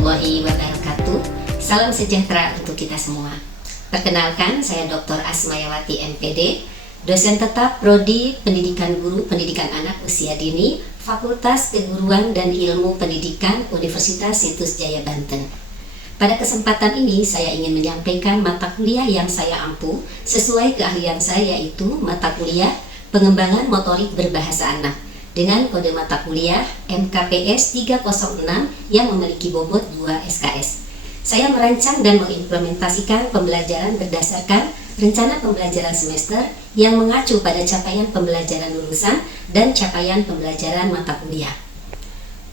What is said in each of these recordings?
warahmatullahi wabarakatuh. Salam sejahtera untuk kita semua. Perkenalkan, saya Dr. Asmayawati MPD, dosen tetap Prodi Pendidikan Guru Pendidikan Anak Usia Dini, Fakultas Keguruan dan Ilmu Pendidikan Universitas Situs Jaya Banten. Pada kesempatan ini, saya ingin menyampaikan mata kuliah yang saya ampu sesuai keahlian saya, yaitu mata kuliah Pengembangan Motorik Berbahasa Anak dengan kode mata kuliah MKPS 306 yang memiliki bobot 2 SKS. Saya merancang dan mengimplementasikan pembelajaran berdasarkan rencana pembelajaran semester yang mengacu pada capaian pembelajaran lulusan dan capaian pembelajaran mata kuliah.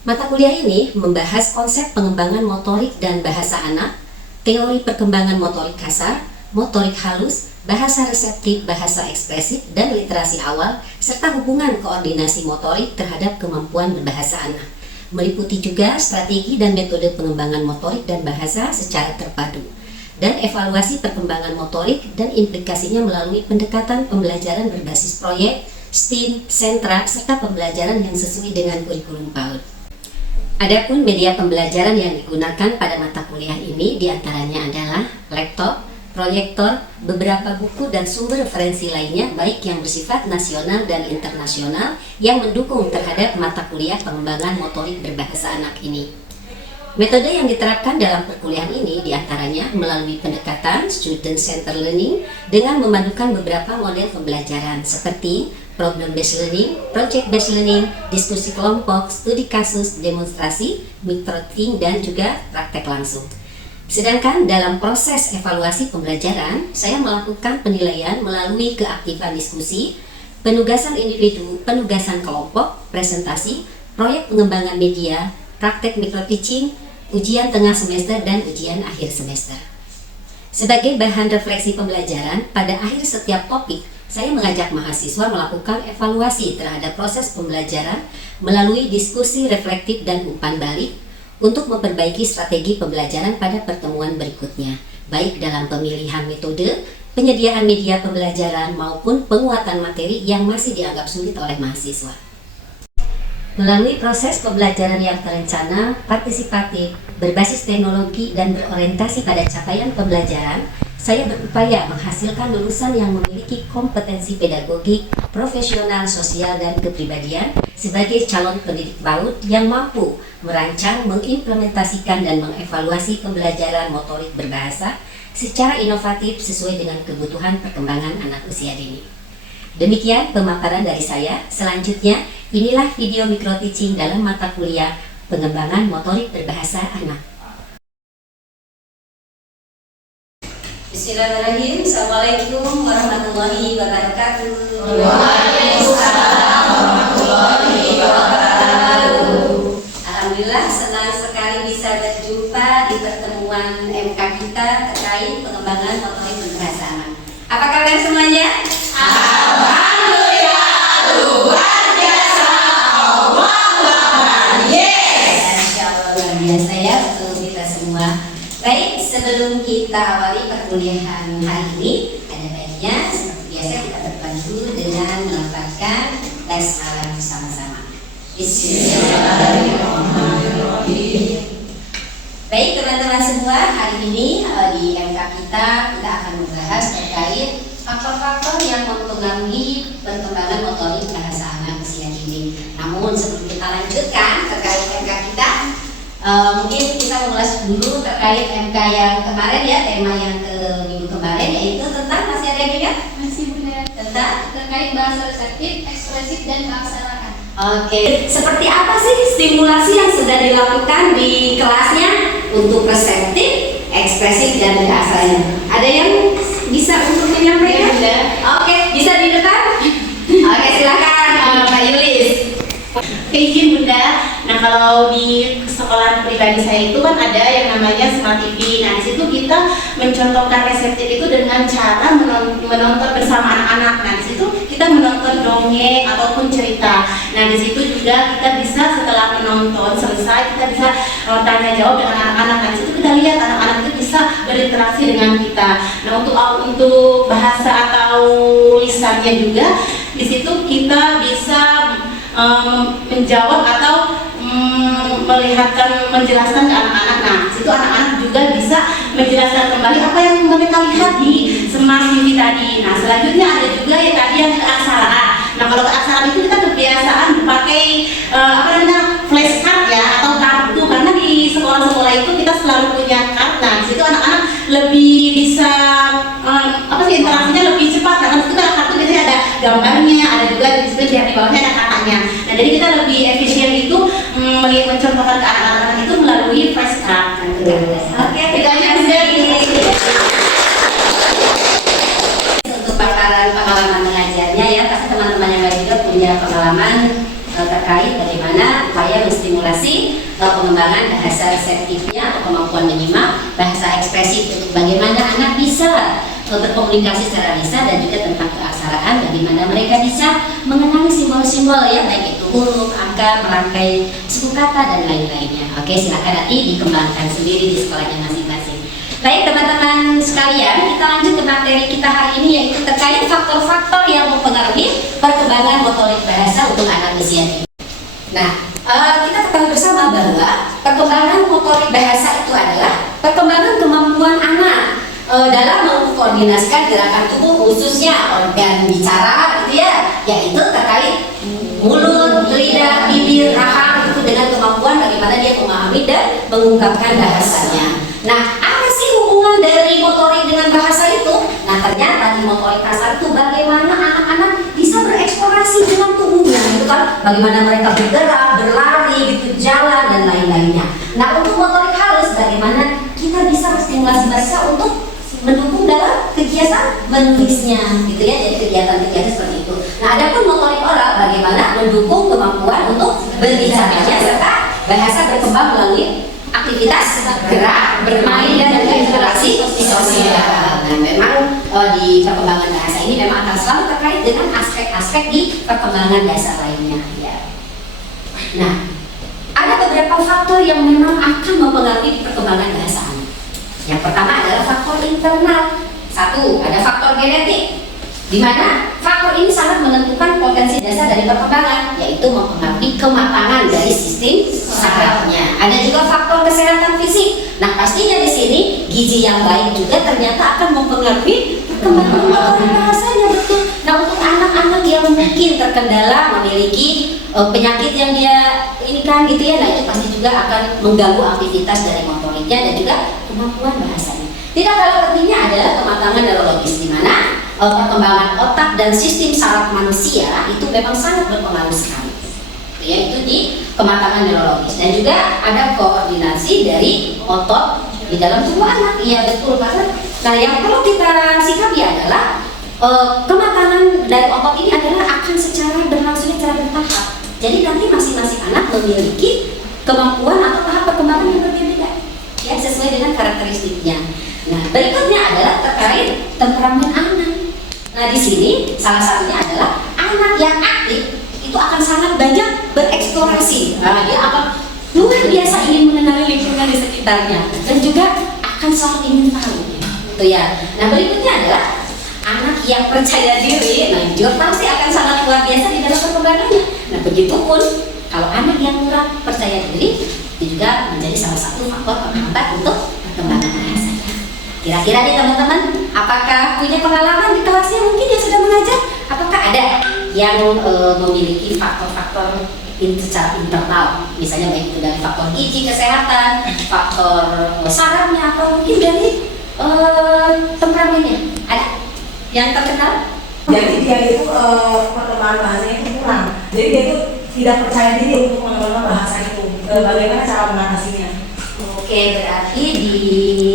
Mata kuliah ini membahas konsep pengembangan motorik dan bahasa anak, teori perkembangan motorik kasar, motorik halus, bahasa reseptif, bahasa ekspresif, dan literasi awal, serta hubungan koordinasi motorik terhadap kemampuan berbahasa anak. Meliputi juga strategi dan metode pengembangan motorik dan bahasa secara terpadu, dan evaluasi perkembangan motorik dan implikasinya melalui pendekatan pembelajaran berbasis proyek, STEAM, sentra, serta pembelajaran yang sesuai dengan kurikulum PAUD. Adapun media pembelajaran yang digunakan pada mata kuliah ini diantaranya adalah laptop, proyektor, beberapa buku dan sumber referensi lainnya baik yang bersifat nasional dan internasional yang mendukung terhadap mata kuliah pengembangan motorik berbahasa anak ini. Metode yang diterapkan dalam perkuliahan ini diantaranya melalui pendekatan student center learning dengan memadukan beberapa model pembelajaran seperti problem based learning, project based learning, diskusi kelompok, studi kasus, demonstrasi, microteaching, dan juga praktek langsung. Sedangkan dalam proses evaluasi pembelajaran, saya melakukan penilaian melalui keaktifan diskusi, penugasan individu, penugasan kelompok, presentasi, proyek pengembangan media, praktek microteaching, ujian tengah semester, dan ujian akhir semester. Sebagai bahan refleksi pembelajaran, pada akhir setiap topik, saya mengajak mahasiswa melakukan evaluasi terhadap proses pembelajaran melalui diskusi reflektif dan umpan balik, untuk memperbaiki strategi pembelajaran pada pertemuan berikutnya, baik dalam pemilihan metode, penyediaan media pembelajaran, maupun penguatan materi yang masih dianggap sulit oleh mahasiswa. Melalui proses pembelajaran yang terencana, partisipatif, berbasis teknologi, dan berorientasi pada capaian pembelajaran, saya berupaya menghasilkan lulusan yang memiliki kompetensi pedagogik, profesional, sosial, dan kepribadian sebagai calon pendidik PAUD yang mampu merancang, mengimplementasikan, dan mengevaluasi pembelajaran motorik berbahasa secara inovatif sesuai dengan kebutuhan perkembangan anak usia dini. Demikian pemaparan dari saya. Selanjutnya, inilah video microteaching dalam mata kuliah Pengembangan Motorik Berbahasa Anak. Bismillahirrahmanirrahim. Assalamualaikum warahmatullahi wabarakatuh. Waalaikumsalam warahmatullahi wabarakatuh. Alhamdulillah, senang sekali bisa berjumpa di pertemuan MK kita terkait pengembangan motorik berbahasa anak. Apa kabar semuanya? Alhamdulillah, luar biasa. Allahu Akbar. Yes. Insyaallah luar biasa ya untuk kita semua. Baik, sebelum kita awali perkuliahan hari ini, ada baiknya seperti biasa kita berbantu dengan melafalkan basmalah bersama-sama. Bismillahirrahmanirrahim. Baik teman-teman semua, hari ini di MK kita akan membahas terkait faktor-faktor yang mempengaruhi perkembangan motorik bahasa anak usia dini. Namun sebelum kita lanjutkan terkait MK kita, mungkin kita mengulas dulu terkait MK yang kemarin ya, tema yang ke minggu kemarin, yaitu tentang, masih ada yang ingat? Masih benar. Tentang Terkait bahasa reseptif, ekspresif, dan keaksaraan. Oke, seperti apa sih stimulasi yang sudah dilakukan di kelasnya untuk reseptif, ekspresif, dan keaksaraan? Ada yang bisa untuk menyampaikan? Oke, bisa di depan? Oke, silakan Mbak Yulis. Izin Bunda. Nah, kalau di sekolah pribadi saya itu kan ada yang namanya Smart TV. Nah, di situ kita mencontohkan reseptif itu dengan cara menonton bersama anak-anak. Nah, di situ kita menonton dongeng ataupun cerita. Nah, di situ juga kita bisa setelah menonton selesai kita bisa tanya jawab dengan anak-anak. Nah, di situ kita lihat anak-anak itu bisa berinteraksi dengan kita. Nah, untuk bahasa atau lisannya juga di situ kita bisa menjawab atau menjelaskan ke anak-anak. Nah, situ anak-anak juga bisa menjelaskan kembali apa yang mereka lihat di Smart TV tadi. Nah, selanjutnya ada juga yang tadi yang keaksaraan. Nah, kalau keaksaraan itu kita kebiasaan pakai flashcard ya atau kartu, karena di sekolah-sekolah itu kita selalu punya kartu. Nah, situ anak-anak lebih bisa interaksinya lebih cepat, karena itu kan kartu biasanya ada gambarnya, ada juga di bawahnya ada katanya. Nah, jadi kita lebih efisien itu mencontohkan ke anak-anak itu melalui flashcard. Oke, bedanya untuk pengalaman mengajarnya ya, pasti teman-teman yang lain juga punya pengalaman terkait bagaimana upaya menstimulasi pengembangan bahasa reseptifnya atau kemampuan menyimak, bahasa ekspresif untuk bagaimana anak bisa berkomunikasi secara lisan, dan juga tentang keaksaraan bagaimana mereka bisa mengenali simbol-simbol ya, baik itu huruf, angka, merangkai suku kata dan lain-lainnya. Oke, silakan nanti dikembangkan sendiri di sekolahnya masing-masing. Baik teman-teman sekalian, kita lanjut ke materi kita hari ini, yaitu terkait faktor-faktor yang mempengaruhi perkembangan motorik bahasa untuk anak usia dini. Nah, kita ketahui bersama bahwa perkembangan motorik bahasa itu adalah perkembangan kemampuan anak dalam mengkoordinasikan gerakan tubuh, khususnya organ bicara gitu ya, yaitu terkait mulut, lidah, bibir, rahang, itu dengan kemampuan bagaimana dia memahami dan mengungkapkan bahasanya. Nah, apa sih hubungan dari motorik dengan bahasa itu? Nah, ternyata di motorik kasar itu bagaimana anak-anak bisa bereksplorasi dengan tubuhnya, gitu kan? Bagaimana mereka bergerak, berlari, gitu, jalan dan lain-lainnya. Nah, untuk motorik halus bagaimana kita bisa menstimulasi mereka untuk mendukung dalam kegiatan menulisnya, gitu ya, jadi kegiatan-kegiatan seperti itu. Nah, adapun motorik oral bagaimana mendukung kemampuan untuk berbicaranya serta bahasa berkembang melalui aktivitas gerak, bermain dan berinteraksi sosial. Nah, memang di perkembangan bahasa ini memang akan selalu terkait dengan aspek-aspek di perkembangan bahasa lainnya. Ya. Nah, ada beberapa faktor yang memang akan mempengaruhi perkembangan bahasa anak. Yang pertama adalah faktor internal. Satu, ada faktor genetik, di mana faktor ini sangat menentukan potensi dasar dari perkembangan, yaitu mempengaruhi kematangan dari sistem sarafnya. Ada juga faktor kesehatan fisik. Nah, pastinya di sini gizi yang baik juga ternyata akan mempengaruhi perkembangan motorik bahasanya, betul. Nah, untuk anak-anak yang mungkin terkendala memiliki penyakit yang dia ini kan gitu ya, nah itu pasti juga akan mengganggu aktivitas dari motoriknya dan juga kemampuan bahasanya. Tidak kalah pentingnya adalah kematangan neurologis, di mana perkembangan otak dan sistem saraf manusia itu memang sangat berpengaruh sekali, yaitu di kematangan neurologis, dan juga ada koordinasi dari otot di dalam tubuh anak. Iya, betul banget. Nah, yang perlu kita sikapi adalah kematangan dari otot ini adalah akan berlangsung secara bertahap. Jadi nanti masing-masing anak memiliki kemampuan atau tahap perkembangan yang berbeda, ya, sesuai dengan karakteristiknya. Nah, berikutnya adalah terkait temperamen anak. Nah, di sini salah satunya adalah anak yang aktif itu akan sangat banyak bereksplorasi. Nah, dia akan luar biasa ingin mengenali lingkungan di sekitarnya dan juga akan selalu ingin tahu, gitu ya. Nah, berikutnya adalah anak yang percaya diri. Nah, juga pasti akan sangat luar biasa di dalam perkembangannya. Nah, begitupun kalau anak yang kurang percaya diri, itu juga menjadi salah satu faktor penghambat untuk perkembangan bahasanya. Kira-kira nih teman-teman, apakah punya pengalaman di kelasnya mungkin yang sudah mengajar? Apakah ada yang memiliki faktor-faktor secara internal, misalnya baik itu dari faktor gizi, kesehatan, faktor sarafnya, atau mungkin dari temperamennya? Ada yang terkenal? Jadi dia itu perkembangan bahasanya itu kurang. Jadi dia itu tidak percaya diri untuk mengembangkan bahasa itu. Bagaimana cara mengatasinya? Oke, berarti di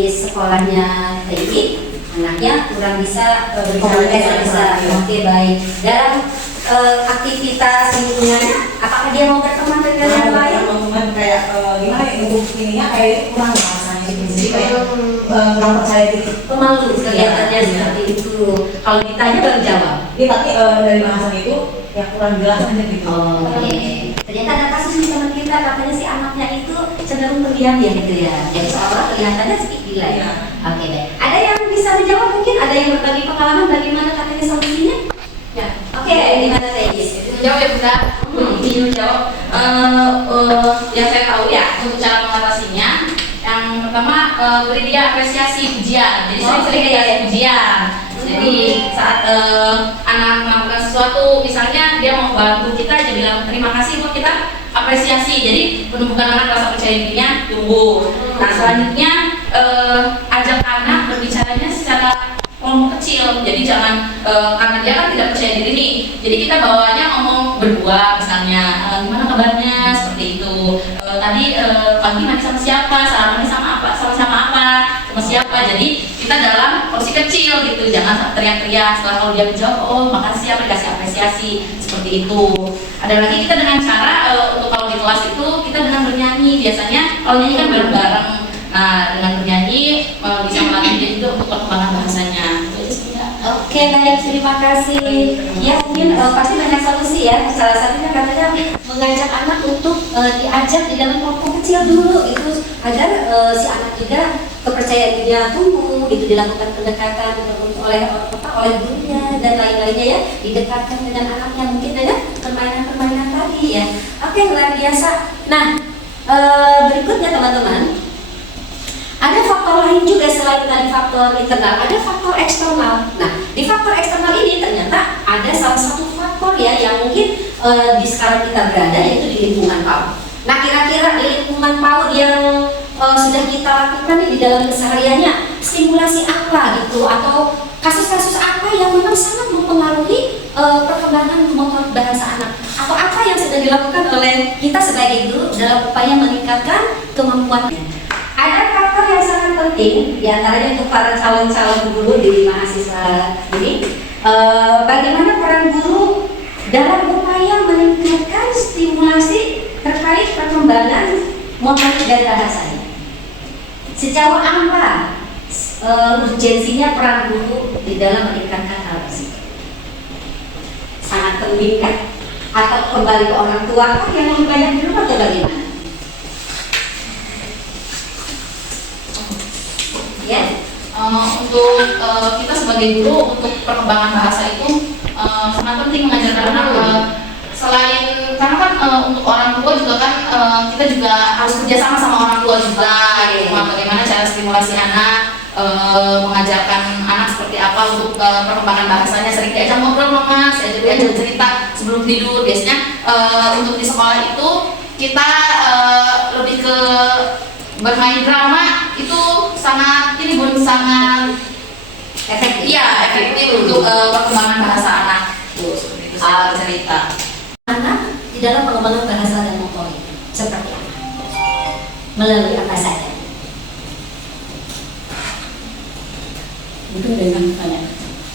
sekolahnya Teddy anaknya kurang bisa berkomunikasi. Oke, baik. Dalam aktivitas lingkungannya, apakah dia mau berteman dengan yang lain? Teman-teman kayak gimana ya, untuk ininya kayak kurang bahasanya gitu. Jadi kayak kurang percaya diri. Pemalu kelihatannya seperti itu. Kalau ditanya baru jawab. Iya, tapi dari bahasanya itu ya kurang jelas aja gitu. Oke. Ternyata ada kasus di teman kita, katanya si anaknya itu cenderung pendiam ya gitu ya. Jadi seolah kelihatannya sedikit gila ya. Oke deh. Ada yang bisa menjawab mungkin? Ada yang berbagi pengalaman bagaimana katanya solusinya? Ya. Oke, gimana Tegis? Menjawab ya Bunda. izin jawab. Yang saya tahu ya untuk cara mengatasinya, yang pertama beri dia apresiasi pujian. Jadi sering-sering dikasih pujian. Jadi saat anak melakukan sesuatu, misalnya dia mau bantu kita, dia bilang terima kasih buat kita, apresiasi. Jadi menumbuhkan anak rasa percaya dirinya tumbuh. Nah selanjutnya ajak anak berbicaranya secara kelompok kecil. Jadi jangan karena dia kan tidak percaya diri nih. Jadi kita bawanya ngomong berdua misalnya, gimana kabarnya seperti itu. Tadi pagi mandi sama siapa, sarapannya sama apa, sama siapa. Jadi kita dalam porsi kecil gitu, jangan teriak-teriak. Setelah kalau dia menjawab, oh makasih, dikasih apresiasi seperti itu. Ada lagi kita dengan cara untuk kalau di kelas itu kita dengan bernyanyi. Biasanya kalau nyanyi kan bareng-bareng. Nah dengan bernyanyi bisa melatih dia itu untuk perkembangan bahasanya. Oke, baik, terima kasih. Ya mungkin pasti banyak solusi ya. Salah satunya katanya mengajak anak untuk diajak di dalam kelompok kecil dulu itu agar si anak juga kepercayaan dirinya tumbuh, gitu, dilakukan pendekatan oleh gurunya dan lain-lainnya ya, didekatkan dengan anaknya mungkin dengan permainan-permainan tadi ya. Oke, luar biasa. Nah, berikutnya teman-teman, ada faktor lain juga selain tadi faktor internal, ada faktor eksternal. Nah, di faktor eksternal ini ternyata ada salah satu faktor ya yang mungkin di sekarang kita berada, yaitu di lingkungan PAUD. Nah, kira-kira di lingkungan PAUD yang sudah kita lakukan di dalam kesehariannya, stimulasi apa gitu, atau kasus-kasus apa yang memang sangat mempengaruhi perkembangan motor bahasa anak, atau apa yang sudah dilakukan oleh kita sebagai guru dalam upaya meningkatkan kemampuannya. Ada faktor yang sangat penting diantaranya untuk para calon-calon guru di mahasiswa ini, bagaimana peran guru dalam upaya meningkatkan stimulasi terkait perkembangan motorik dan bahasanya. Sejauh apa urgensinya peran guru di dalam meningkatkan hal tersebut? Sangat penting kan? Atau kembali ke orang tua yang lebih banyak di rumah atau bagaimana? Ya, untuk kita sebagai guru untuk perkembangan bahasa itu sangat penting mengajarkan anak. Selain karena kan untuk orang tua juga kan kita juga harus kerjasama sama orang tua juga, gitu. Bagaimana cara stimulasi anak, mengajarkan anak seperti apa untuk perkembangan bahasanya. Sering diajak ngobrol mama, diajak cerita sebelum tidur. Biasanya untuk di sekolah itu kita lebih ke bermain drama, itu sangat sangat efektif. Iya, efektif untuk perkembangan bahasa anak. Seperti itu saya cerita. Anak di dalam pengembangan bahasa dan motorik seperti apa? Melalui apa saja? Itu dengan tanya.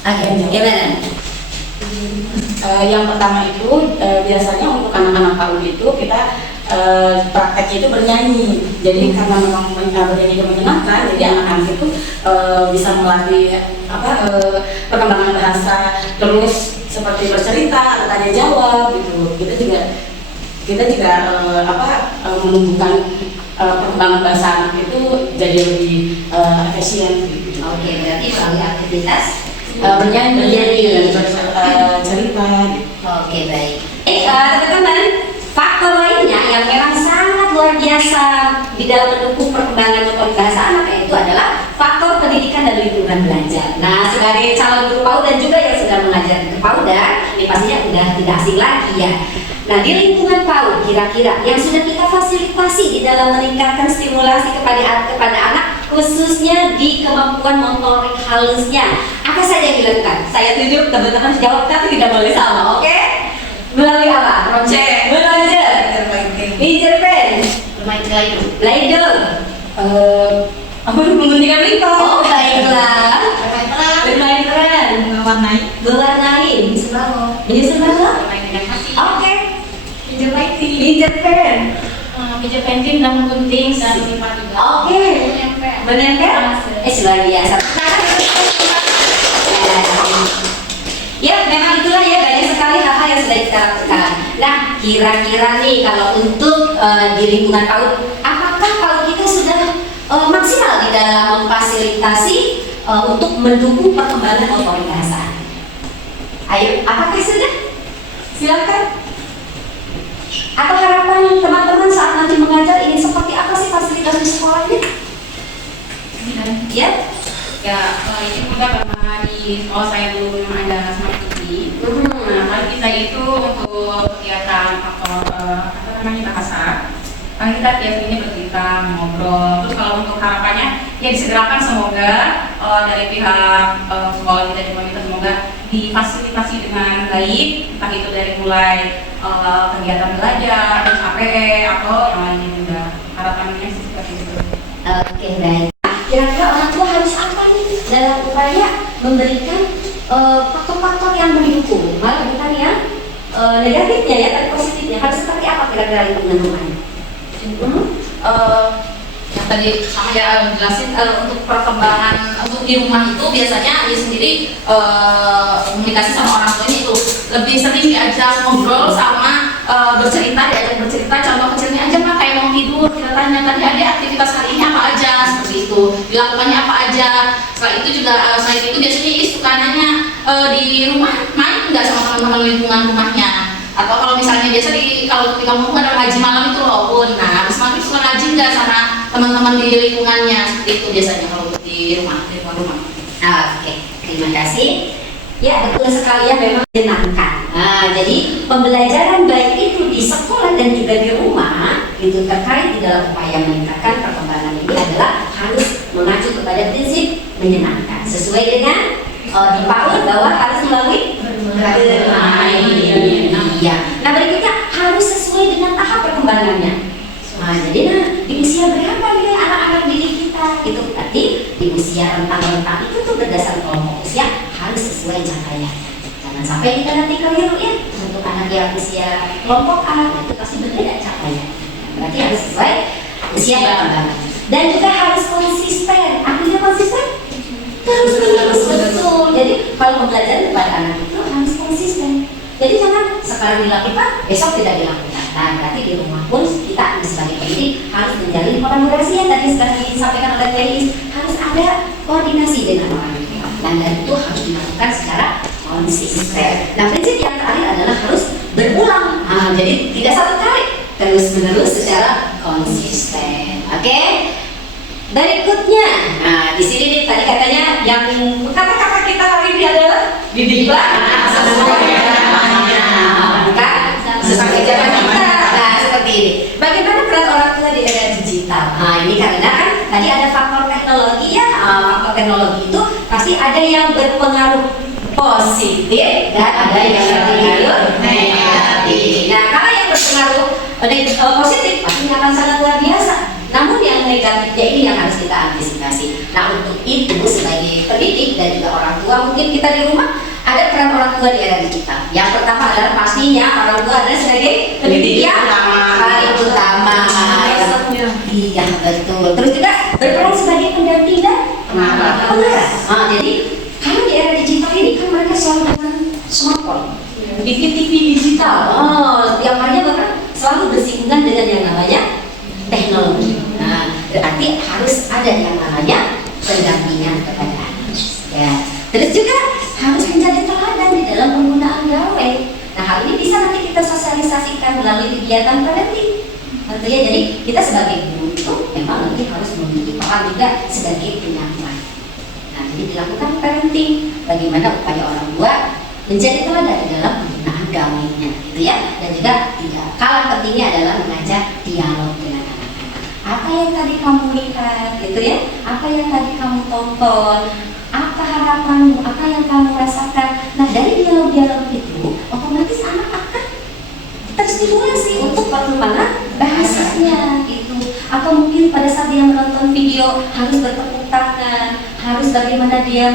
Oke, gimana? Yang pertama itu biasanya untuk anak-anak PAUD itu kita prakteknya itu bernyanyi. Jadi karena memang bernyanyi itu menyenangkan, jadi anak-anak itu bisa melatih perkembangan bahasa, terus seperti bercerita, tanya jawab gitu. Kita juga menumbuhkan perkembangan bahasa anak itu jadi lebih efisien gitu. Oke, berarti melalui aktivitas bernyanyi dan cerita gitu. Oke, baik. Teman-teman, faktor lainnya yang memang sangat luar biasa di dalam mendukung perkembangan motorik bahasa anak yaitu adalah faktor pendidikan dan lingkungan belajar. Nah, sebagai calon guru PAUD dan juga yang sedang mengajar di PAUD, ini pastinya udah tidak asing lagi ya. Nah, di lingkungan PAUD kira-kira yang sudah kita fasilitasi di dalam meningkatkan stimulasi kepada anak, khususnya di kemampuan motorik halusnya, apa saja yang dilakukan? Saya tunjuk, teman-teman jawab tapi tidak boleh sama, oke? Melalui apa? Project, Injer pen, bermain Play-Doh, Membunyikan lingkar. oh baiklah, bermain peran, mewarnai, menyusun balo, bermain dengan hati, oke, pinjam lighting, injer pen, pinjam pensil dan menggunting dan melipat juga. oke, menempel, luar biasa. Ya, memang itulah ya, banyak sekali hal-hal yang sudah kita lakukan. Nah, kira-kira nih kalau untuk di lingkungan PAUD, apakah PAUD kita sudah maksimal di dalam memfasilitasi untuk mendukung perkembangan motorik bahasa? Ayo, apakah sudah? Silakan. Atau harapan teman-teman saat nanti mengajar ingin seperti apa sih fasilitas di sekolahnya? Ya? Ya, ini juga karena di sekolah saya dulu memang ada smart TV. Nah, kalau kita itu untuk kegiatan faktor apa namanya bahasa, kan kita biasanya bercerita, ngobrol. Terus kalau untuk harapannya, ya disegerakan semoga dari pihak sekolah kita di pemerintah semoga difasilitasi dengan baik, entah itu dari mulai kegiatan belajar, terus APE atau yang lainnya juga. Harapannya sih seperti itu. Oke, baik. Kira-kira orang tua harus apa nih dalam upaya memberikan faktor-faktor yang mendukung, malah bukan yang negatifnya ya, tapi positifnya. Harus seperti apa kira-kira lingkungan rumahnya? Yang tadi sama ya jelasin untuk perkembangan untuk di rumah itu biasanya dia sendiri komunikasi sama orang tuanya itu lebih sering diajak ngobrol sama diajak bercerita. Contoh kecilnya aja mah kayak mau tidur kita tanya tadi ada aktivitas hari ini apa aja, seperti itu dilakukannya apa aja. Selain itu juga selain itu biasanya suka nanya di rumah main nggak sama teman-teman lingkungan rumahnya. Atau kalau misalnya biasa kalau di kampung ada ngaji malam itu loh pun, nah habis maghrib suka ngaji nggak sama teman-teman di lingkungannya, seperti itu biasanya kalau di rumah. Oke, terima kasih. Ya, betul sekali ya, memang menyenangkan. Nah, jadi pembelajaran baik itu di sekolah dan juga di rumah itu terkait di dalam upaya meningkatkan perkembangan ini adalah harus mengacu kepada prinsip menyenangkan sesuai dengan di PAUD bahwa harus melalui bermain. Iya. Nah, berikutnya harus sesuai dengan tahap perkembangannya. Nah, jadi di usia berapa nih anak-anak didik kita? Itu berarti di usia rentang-rentang itu tuh berdasar kelompok usia harus sesuai capaian. Jangan sampai kita nanti keliru ya. Untuk anak yang usia kelompok A itu pasti berbeda capaian. Berarti harus sesuai usia perkembangan. Dan juga harus konsisten. Artinya konsisten? Terus betul. Jadi kalau pembelajaran kepada anak itu harus konsisten. Jadi jangan sekarang dilakukan, besok tidak dilakukan. Nah, berarti di rumah pun kita sebagai pendidik harus menjalin kolaborasi yang tadi sudah disampaikan oleh Telis, harus ada koordinasi dengan orang tua. Dan itu harus dilakukan secara konsisten. Nah, prinsip yang terakhir adalah harus berulang. Nah, jadi tidak satu kali, terus-menerus secara konsisten. Oke? Berikutnya, nah di sini nih tadi katanya yang kata-kata kita hari ini adalah didiklah sesuai zamannya, bukan sesuai zaman kita. Nah seperti ini. Bagaimana peran orang tua di era digital? Nah ini karena kan tadi ada faktor teknologi ya. Faktor teknologi itu pasti ada yang berpengaruh positif dan ada yang berpengaruh negatif. Nah kalau yang berpengaruh positif pasti akan sangat luar biasa. Namun yang negatifnya ini yang harus kita antisipasi. Nah untuk itu sebagai pendidik dan juga orang tua mungkin kita di rumah ada peran orang tua di era digital. Yang pertama adalah pastinya orang tua adalah sebagai pendidik yang paling utama. Iya betul. Terus juga berperan sebagai pendamping dan pengarah. Jadi kalau di era digital ini kan mereka selalu dengan smartphone, TV digital. Yang hanya bahkan selalu bersinggungan dengan yang namanya teknologi. Nah, berarti harus ada yang namanya pendampingan kepada anak. Ya. Terus juga harus menjadi teladan di dalam penggunaan gawai. Nah, hal ini bisa nanti kita sosialisasikan melalui kegiatan parenting. Tentunya jadi kita sebagai guru itu memang nanti harus memiliki peran juga sebagai penyampai. Nah, jadi dilakukan parenting. Bagaimana upaya orang tua menjadi teladan di dalam penggunaan gawainya, gitu ya. Dan juga tidak kalah pentingnya adalah mengajak dialog dengan apa yang tadi kamu lihat, gitu ya, apa yang tadi kamu tonton, apa harapanmu, apa yang kamu rasakan. Nah dari dialog-dialog itu otomatis anak akan terstimulasi untuk perkembangan bahasanya gitu. Atau mungkin pada saat dia menonton video harus bertepuk tangan, harus bagaimana dia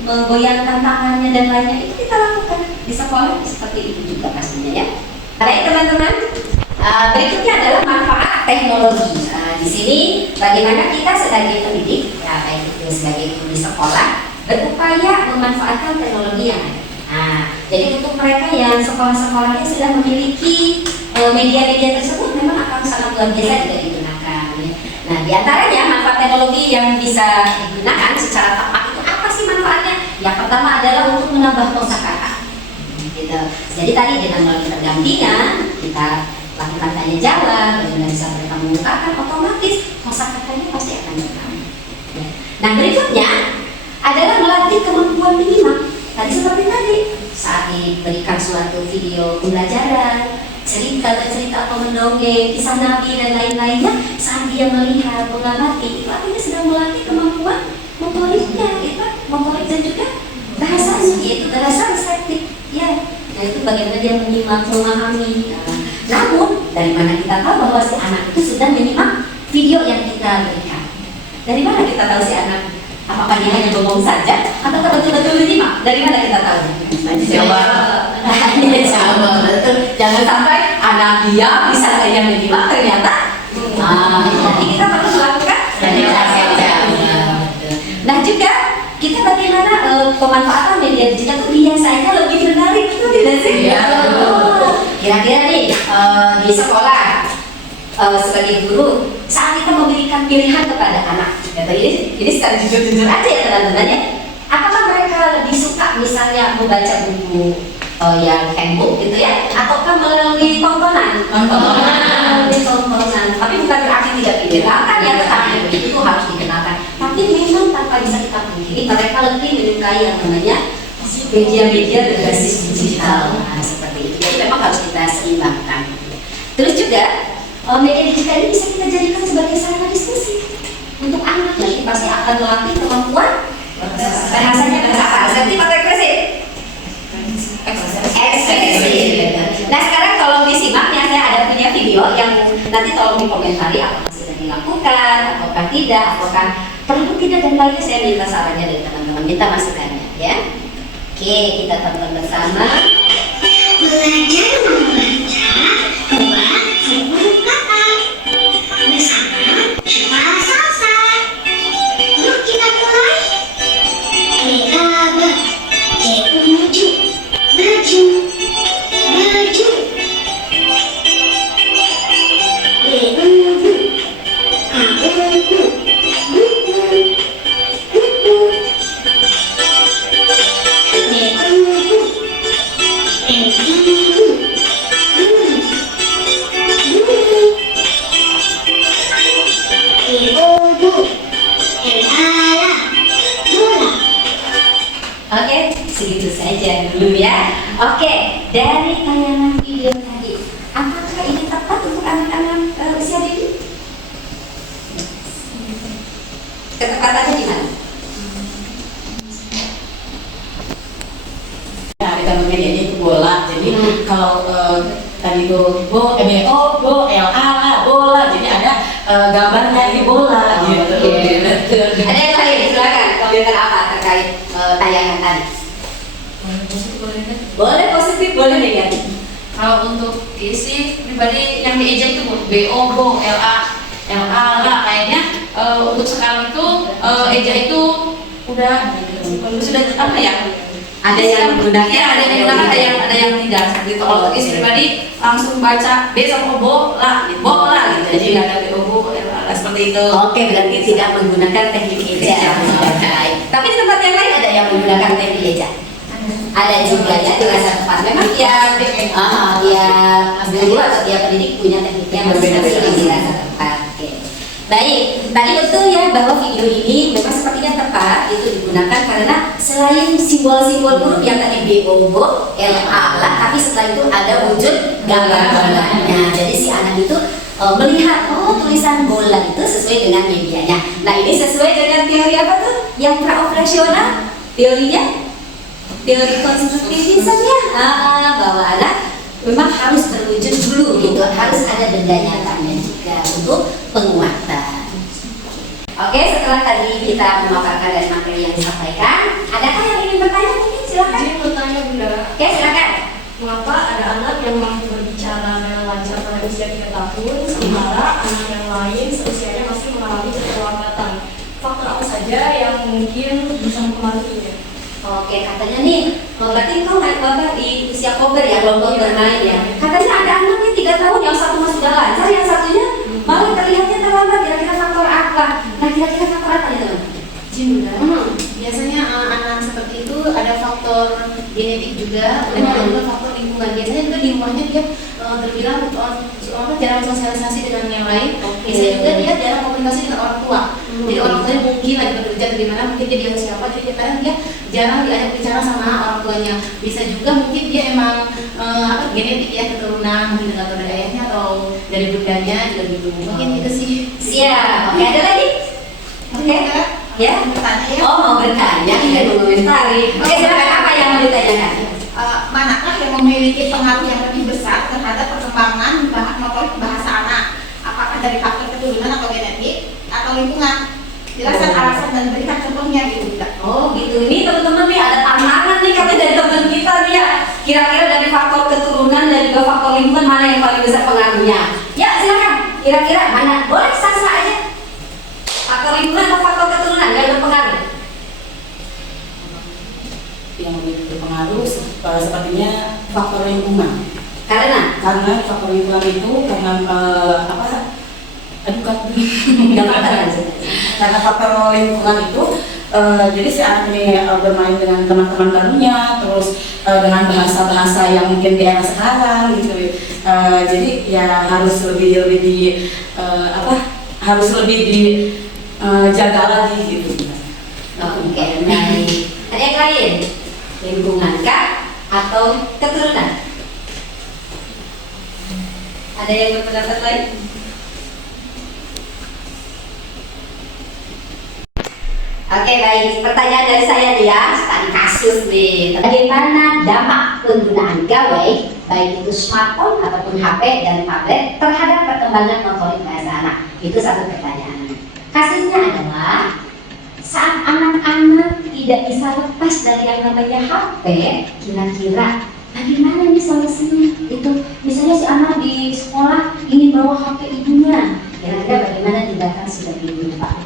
menggoyangkan tangannya dan lainnya, itu kita lakukan di sekolah seperti itu juga pastinya ya. Baik teman-teman. Berikutnya adalah manfaat teknologi. Di sini bagaimana kita sebagai pendidik, ya baik itu sebagai guru di sekolah, berupaya memanfaatkan teknologi yang ada. Jadi untuk mereka yang sekolah-sekolahnya sudah memiliki media-media tersebut, memang akan sangat luar biasa juga digunakan. Nah, diantaranya manfaat teknologi yang bisa digunakan secara tepat itu apa sih manfaatnya? Yang pertama adalah untuk menambah kosakata. Gitu. Jadi tadi dengan melalui pendampingan kita lakukan tanya jawab, bagaimana bisa mereka mengungkapkan, otomatis kosakatanya pasti akan bertambah. Ya. Nah berikutnya adalah melatih kemampuan menyimak. Tadi seperti tadi, saat diberikan suatu video pembelajaran, cerita atau mendongeng, kisah Nabi dan lain-lainnya, saat dia melihat, mengamati, itu artinya sedang melatih kemampuan motoriknya, motorik dan juga bahasanya, yaitu bahasa reseptif. Ya, nah itu bagaimana dia menyimak, memahami. Namun dari mana kita tahu bahwa si anak itu sedang menyimak video yang kita berikan? Dari mana kita tahu si anak? Apakah dia hanya bengong saja atau betul-betul menyimak? Dari mana kita tahu? Jawab. Jawab, betul. Jangan sampai anak dia bisa saja menyimak ternyata. Jadi kita perlu melakukan. Nah juga kita bagaimana pemanfaatan media digital itu biasanya lebih menarik, itu tidak sih? Kira-kira nih di sekolah sebagai guru, saat kita memberikan pilihan kepada anak, ini secara jujur-jujur aja ya teman-teman ya, apakah mereka lebih suka misalnya membaca buku yang handbook gitu ya, ataukah melalui tontonan? Melalui tontonan, tapi bukan berarti tidak dikenalkan ya, tetapi itu harus dikenalkan. Tapi memang tanpa bisa kita pungkiri, mereka lebih menyukai yang namanya media-media berbasis digital, seperti itu. Jadi memang harus kita seimbangkan. Terus juga media digital ini bisa kita jadikan sebagai sarana diskusi untuk anak. Jadi pasti akan melatih kemampuan bahasanya, bahasa apa? Reseptif atau ekspresif? Ekspresif. Nah sekarang tolong disimaknya, saya ada punya video yang nanti tolong dikomentari apakah sudah dilakukan, apakah tidak, apakah perlu tidak dan lainnya. Saya minta sarannya dari teman-teman, minta masukannya ya. Oke, kita tonton bersama. Belajar membaca 2 kata bersama Syifa Salsa. Yuk kita mulai. Baba, menuju, baju, baju. Ibu, aku, buku, buku. Oke, segitu saja dulu ya. Oke, dari tayangan video tadi, apakah ini tepat untuk anak-anak usia dini? Ketepatannya di mana? Nah, di dalam media itu bola. Jadi kalau tadi itu bo, bola. Jadi ada gambarnya ini bola gitu. Ada yang lain? Silakan. Komentar apa terkait tayangan tadi? Boleh positif, boleh negatif. Kalau untuk isi pribadi yang diejek itu bo, la kayaknya untuk sekarang itu ejek itu sudah apa ya? Ada yang menggunakan, ada yang menggunakan, ada yang tidak. Seperti itu. Kalau untuk isi pribadi langsung baca B sama bola gitu. Jadi nggak ada bo, la seperti itu. Oke, berarti tidak menggunakan teknik ejak. Tapi di tempat yang lain ada yang menggunakan teknik ejak. Ada juga ya di masa tempat. Memang dia guru atau dia pendidik punya tekniknya masing-masing di masa tempat. Oke. Baik, tadi betul ya bahwa video ini memang sepertinya tepat itu digunakan karena selain simbol-simbol huruf yang tadi bo, la, tapi setelah itu ada wujud gambar-gambarnya. Jadi si anak itu melihat tulisan bola itu sesuai dengan medianya. Nah ini sesuai dengan teori apa tuh? Yang pra-operasional teorinya? Teori konstruktivisme ya, bahwa anak memang harus terwujud dulu gitu, harus ada benda nyatanya juga untuk penguatan. Oke, setelah tadi kita memaparkan dari materi yang disampaikan, adakah yang ingin bertanya mungkin? Silakan. Izin bertanya Bunda, Oke, silakan. mengapa ada anak yang mampu berbicara dengan lancar pada usia 3 tahun, sementara anak yang lain seusianya masih mengalami keterlambatan? Faktor apa saja yang mungkin bisa mempengaruhinya? Oke, katanya nih, berarti kau naik bapak di usia kober ya, kelompok bermain ya. Katanya ada anaknya 3 tahun, yang satu masih sudah lancar, yang satunya malah terlihatnya terlambat. Kira-kira faktor apa? Nah, kira-kira faktor apa nih teman? Bunda, biasanya anak seperti itu ada faktor genetik juga dan ada juga faktor lingkungan. Biasanya juga di rumahnya dia terbilang jarang sosialisasi dengan yang lain. Bisa juga dia jarang komunikasi dengan orang tua. Jadi orang tuanya mungkin lagi bekerja di mana, mungkin dia siapa, jadi kadang dia jarang diajak bicara sama orang tuanya. Bisa juga mungkin dia emang genetik ya, keturunan mungkin atau dari ayahnya atau dari bundanya juga gitu. Mungkin itu sih. Siap. Oke, ada lagi? Oke. Ya. Bertanya ya. Oh, mau bertanya, ya, mau komentari. Oke, silakan, apa yang mau ditanyakan? Manakah yang memiliki pengaruh yang lebih besar terhadap perkembangan motorik bahasa anak? Apakah dari faktor keturunan atau genetik atau lingkungan? Jelaskan alasan dan berikan contohnya gitu. Oh gitu, ini teman-teman nih ada tantangan nih katanya dari teman kita nih ya. Kira-kira dari faktor keturunan dan juga faktor lingkungan mana yang paling besar pengaruhnya? Ya silakan, kira-kira mana? Boleh sah-sah aja. Faktor lingkungan atau faktor keturunan yang berpengaruh? Yang lebih berpengaruh sepertinya faktor lingkungan. Karena Faktor lingkungan itu karena karena faktor lingkungan itu jadi si anak ini bermain dengan teman-teman barunya, terus dengan bahasa-bahasa yang mungkin di era sekarang gitu. Jadi ya harus lebih dijaga lagi gitu. oke, baik. Ada yang lain? Lingkungan kah atau keturunan? Ada yang berpendapat lain? Oke, baik. Pertanyaan dari saya nih ya, tadi kasus nih. Bagaimana dampak penggunaan gawai, baik itu smartphone ataupun HP dan tablet terhadap perkembangan motorik bahasa anak? Itu satu pertanyaan. Kasusnya adalah saat anak-anak tidak bisa lepas dari yang namanya HP, kira-kira bagaimana nih solusinya? Itu misalnya si anak di sekolah ingin bawa HP ibunya, kira-kira bagaimana tindakan sebagai ibu Pak?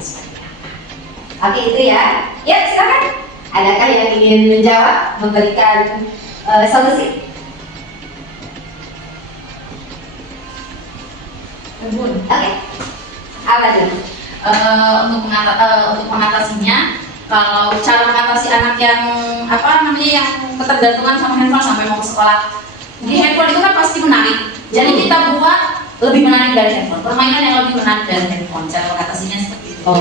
Oke, itu ya. Ya, silakan. Adakah yang ingin menjawab, memberikan solusi? Oke. Apa itu? Untuk mengatasinya, kalau cara mengatasi anak yang yang ketergantungan sama handphone sampai mau ke sekolah, di handphone itu kan pasti menarik. Jadi kita buat lebih menarik dari handphone, permainan yang lebih menarik dari handphone. Cara mengatasinya seperti itu.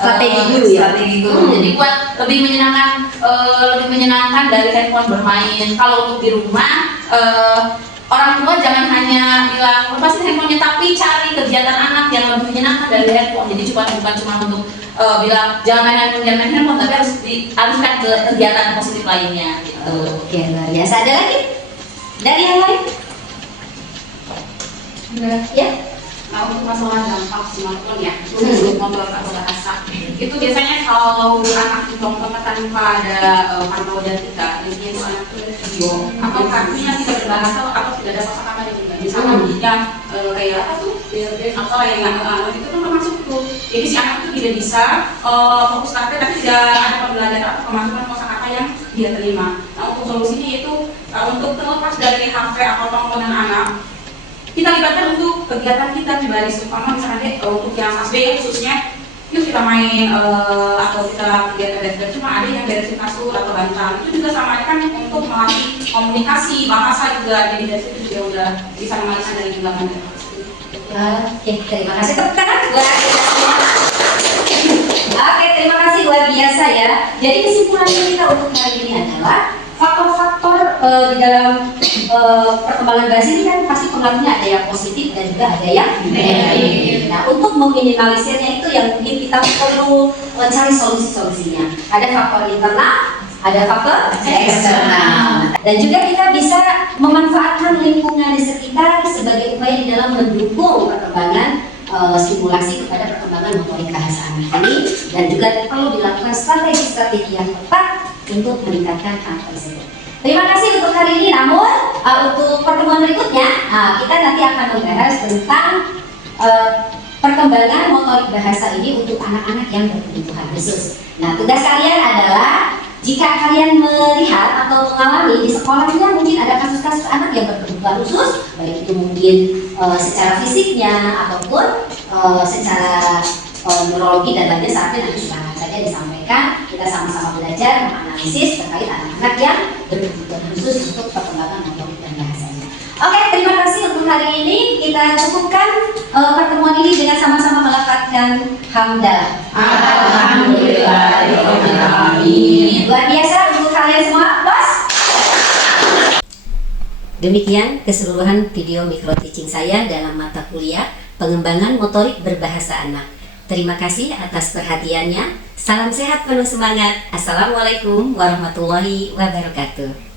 Strategi dulu ya. Strategi dulu. Jadi buat lebih menyenangkan dari handphone bermain. Kalau untuk di rumah, orang tua jangan hanya bilang lepasin handphonenya, tapi cari kegiatan anak yang lebih menyenangkan dari handphone. Jadi bukan cuma untuk bilang jangan main handphone, tapi harus dialihkan ke kegiatan positif lainnya. Gitu. Oke, luar biasa. Ada lagi? Dari yang lain? Ya. Nah, untuk masalah dampak smartphone ya, untuk motor atau bahasa, itu biasanya kalau anak contohnya tanpa ada pantauan kita, jadi itu anak itu video, atau artinya tidak berbahasa atau tidak ada kosakata juga. Misalnya yang kayak apa tuh, apa yang itu kan termasuk tuh. Jadi si anak itu tidak bisa fokus tapi tidak ada pembelajaran atau kemasukan kosakata yang dia terima. Nah, untuk solusinya itu untuk terlepas dari HP atau tontonan anak, kita libatkan untuk kegiatan kita pribadi, terutama misalnya untuk yang SD khususnya, yuk kita main atau kita kegiatan cuma ada yang beresin kasur atau bantal, itu juga sama kan untuk melatih komunikasi, bahasa juga, jadi dari situ juga udah bisa mengalihkan dari genggaman. Oke, terima kasih. Tepuk tangan buat kita semua. Oke, terima kasih luar biasa ya. Jadi kesimpulan kita untuk hari ini adalah faktor-faktor di dalam perkembangan bahasa ini kan pasti pengaruhnya ada yang positif dan juga ada yang negatif. Nah, untuk meminimalisirnya itu yang mungkin kita perlu cari solusi-solusinya. Ada faktor internal, ada faktor eksternal, dan juga kita bisa memanfaatkan lingkungan di sekitar sebagai upaya di dalam mendukung perkembangan stimulasi kepada perkembangan motorik bahasa anak ini, dan juga perlu dilakukan strategi-strategi yang tepat untuk meningkatkan hal tersebut. Terima kasih untuk hari ini. Namun untuk pertemuan berikutnya kita nanti akan membahas tentang perkembangan motorik bahasa ini untuk anak-anak yang berkebutuhan khusus. Nah, tugas kalian adalah jika kalian melihat atau mengalami di sekolahnya mungkin ada kasus-kasus anak yang berkebutuhan khusus, baik itu mungkin secara fisiknya ataupun secara neurologi dan lainnya, saatnya nanti silakan saja disampaikan. Kita sama-sama belajar menganalisis terkait anak-anak yang berkebutuhan khusus untuk perkembangan motorik dan bahasanya. Oke, terima kasih. hari ini kita cukupkan pertemuan ini dengan sama-sama melafazkan hamdalah. Alhamdulillah. Luar biasa untuk kalian semua, bos. Demikian keseluruhan video micro teaching saya dalam mata kuliah pengembangan motorik berbahasa anak. Terima kasih atas perhatiannya. Salam sehat penuh semangat. Assalamualaikum warahmatullahi wabarakatuh.